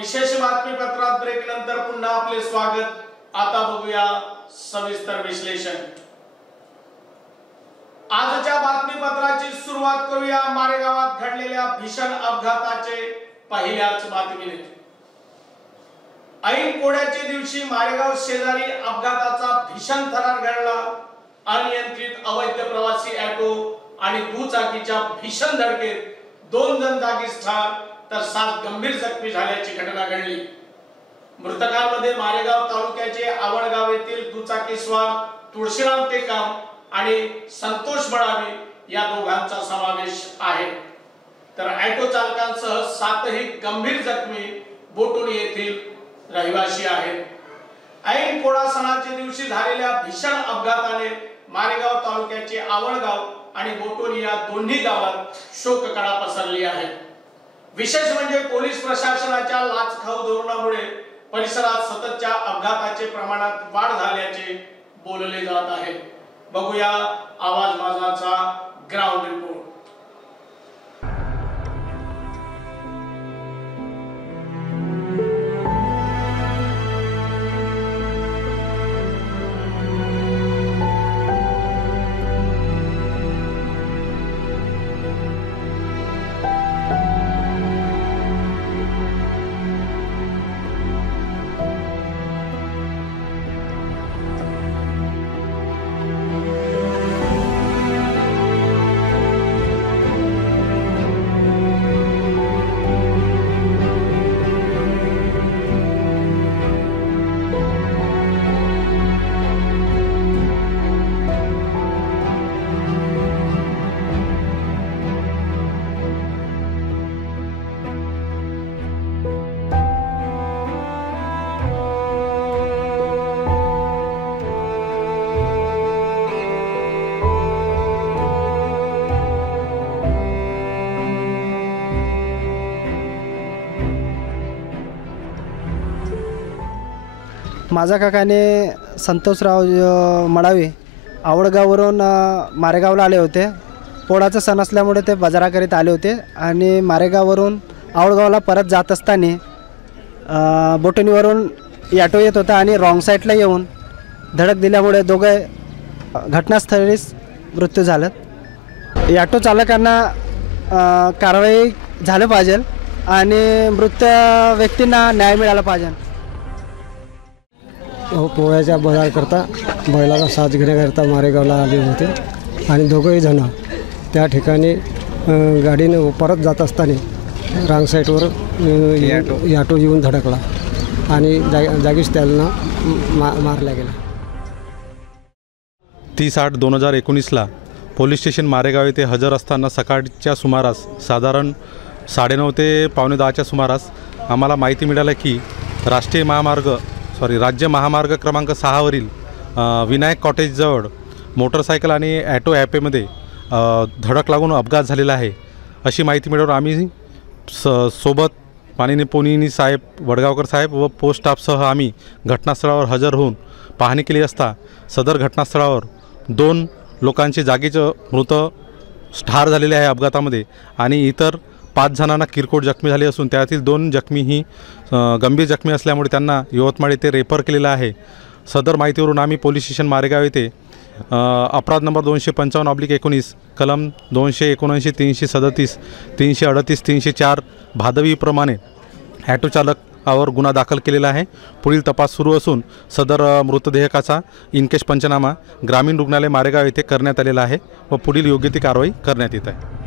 विशेष बातमीपत्रात ब्रेक नंतर पुन्हा आपले स्वागत। आता बघूया सविस्तर विश्लेषण। आजच्या बातमीपत्राची सुरुवात करूया मारेगावात घडलेल्या भीषण अपघाताचे पहिल्याच बातमीने। ऐन पोळ्याच्या दिवशी मारेगाव शेजारी अपघाताचा भीषण थरार घडला। अनियंत्रित अवैध प्रवासी ऑटो आणि दुचाकीच्या भीषण धडकेत 2 जण जागीच ठार तर 7 गंभीर जखमी झाल्याची घटना घडली। मृतकांमध्ये मारेगाव तालुक्याचे आवळगाव येथील दुचाकीस्वार तुळशीराम टेकाम आणि संतोष बळावे या दोघांचा समावेश आहे। तर ऑटो चालकांसह 7ही गंभीर जखमी बोटोली येथील रहिवासी आहेत। ऐन पोळा सणाच्या दिवशी झालेल्या भीषण अपघाताने मारेगाव तालुक्याचे आवळगाव आणि बोटोली या दोन्ही गावात शोककळा पसरली आहे। विशेष म्हणजे पोलीस प्रशासनाच्या लाचखाऊ धोरणामुळे परिसरात सततच्या अपघाताचे प्रमाणात वाढ झाल्याचे बोलले जात आहे। बघूया आवाज माझाचा ग्राउंड रिपोर्ट। माझ्या काकाने संतोषराव मडावी आवळगाववरून मारेगावला आले होते। पोळाचा सण असल्यामुळे ते बाजाराकरिता आले होते आणि मारेगाववरून आवळगावला परत जात असताना बोटणीवरून ऑटो येत होता आणि रॉंग साईडला येऊन धडक दिल्यामुळे दोघे घटनास्थळीच मृत्यू झाला। ऑटो चालकांना कारवाई झालं पाहिजे आणि मृत व्यक्तींना न्याय मिळाला पाहिजे। पोळ्याच्या बाजार करता बैलाला साथ घेण्याकरता मारेगावला आले होते आणि दोघंही जण त्या ठिकाणी गाडीने परत जात असताना रांग साईडवर ऑटो येऊन धडकला आणि जागीच त्यांना मारला गेला। 30/8/2019ला पोलीस स्टेशन मारेगाव येथे हजर असताना सकाळच्या सुमारास साधारण 9:30 ते 9:45च्या सुमारास आम्हाला माहिती मिळाली की राज्य महामार्ग क्रमांक 6वरील विनायक कॉटेजजवळ मोटरसायकल आणि ॲटो ॲपेमध्ये धडक लागून अपघात झालेला आहे अशी माहिती मिळाल्यावर आम्ही सोबत माननीय पोनिनी साहेब, वडगावकर साहेब व पोस्ट स्टाफसह आम्ही घटनास्थळावर हजर होऊन पाहणी केली असता सदर घटनास्थळावर 2 लोकांचे जागीच मृत ठार झालेले आहे अपघातामध्ये आणि इतर 5 जणांना किरकोळ जखमी झाले असून त्यातील 2 जखमी ही गंभीर जखमी असल्यामुळे त्यांना यवतमाळ येथे रेफर केलेलं आहे। सदर माहितीवरून आम्ही पोलीस स्टेशन मारेगाव येथे अपराध नंबर 255/19 कलम 279, 337, 338, 304 भादवीप्रमाणे ॲटो चालकावर गुन्हा दाखल केलेला आहे। पुढील तपास सुरू असून सदर मृतदेहकाचा इनकेस पंचनामा ग्रामीण रुग्णालय मारेगाव येथे करण्यात आलेला आहे व पुढील योग्य ती कारवाई करण्यात येत आहे।